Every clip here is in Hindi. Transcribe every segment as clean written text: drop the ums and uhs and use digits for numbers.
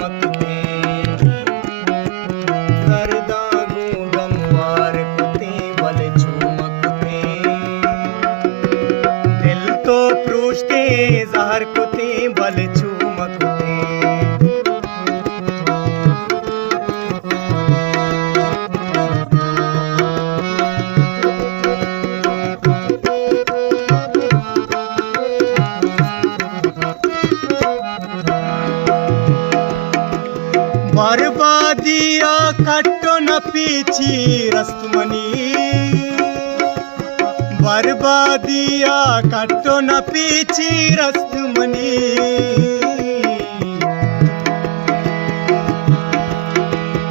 चूमकते सरदागू गमवार कुते बल चूमकते दिल तो प्रूछते जहर कुते बल चूमकते बर्बादिया कट्टो न पीछी रस्तमनी बर्बादिया कट्टो न पीछी रस्तमनी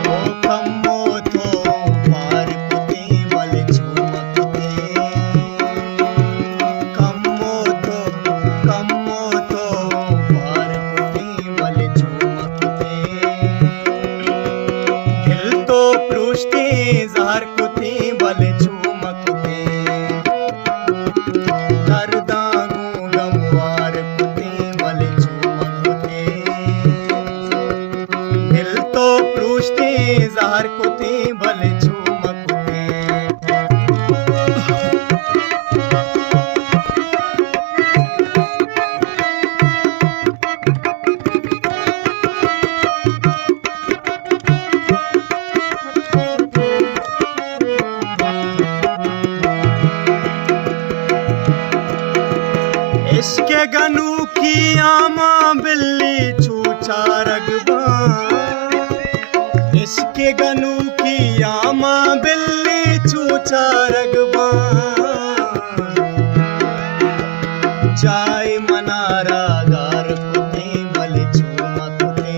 ओ कम्मो तो पार कुते बल चूमकते कम्मो तो पार कुते बल चूमकते प्रूछते जहर कुते बल चूमकते दर्दागू गमवार कुते बल चूमकते दिल तो प्रूछते जहर कुते बल चूमकते इसके गनू की आमा बिल्ली चूचा रगबा इसके गनू की आमा बिल्ली चूचा रगबा जाय मनारा गार कुते बल चूमकते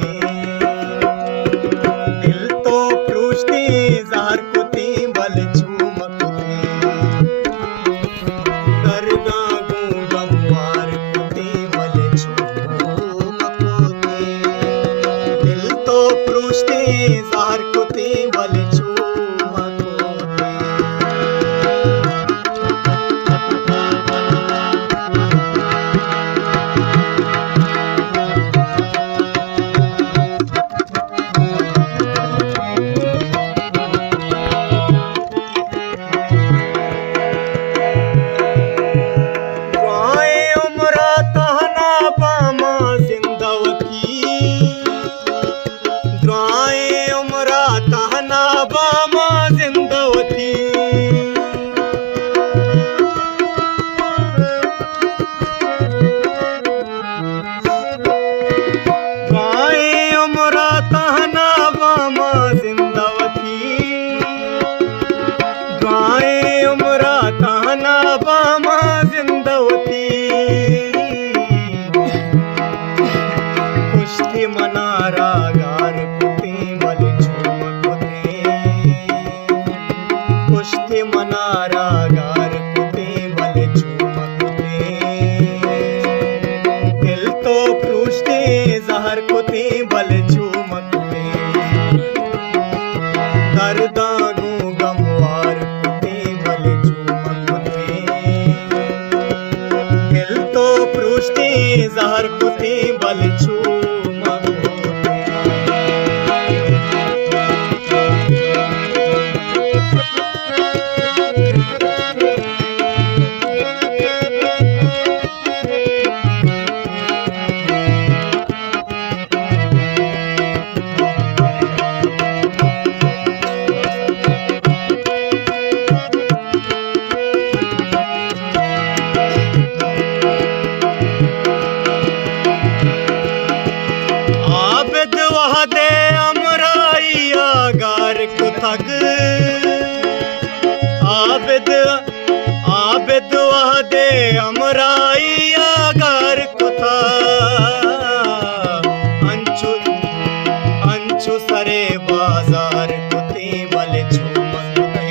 दिल तो प्रूछते जहर कुते बल चूमकते दर्दागू गमवार कुते बल चूमकते दिल तो प्रूछते जहर कुते बल चूमकते मनारा गार कुते बल चूमकते पुष्टि मनारा गार कुते बल चूमकते दिल तो प्रूछते जहर कुते बल चूमकते दर्दागू गमवार कुते बल चूमकते दिल तो प्रूछते जहर कुते बल चूमकते दे अमराइया गार को थग आबिद दे अमराइया गार को था अंचु सरे बाजार कुते बल चूमकते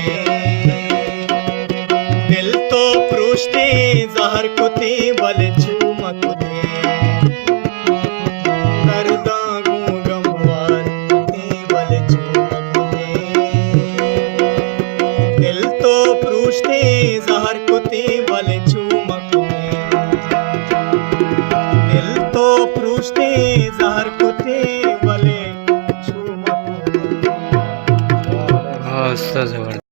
दिल तो प्रूछते जहर कुते बल चूमकते जहर कुते बल चूमकते दिल तो प्रूछते जहर कुते मस्त जवळ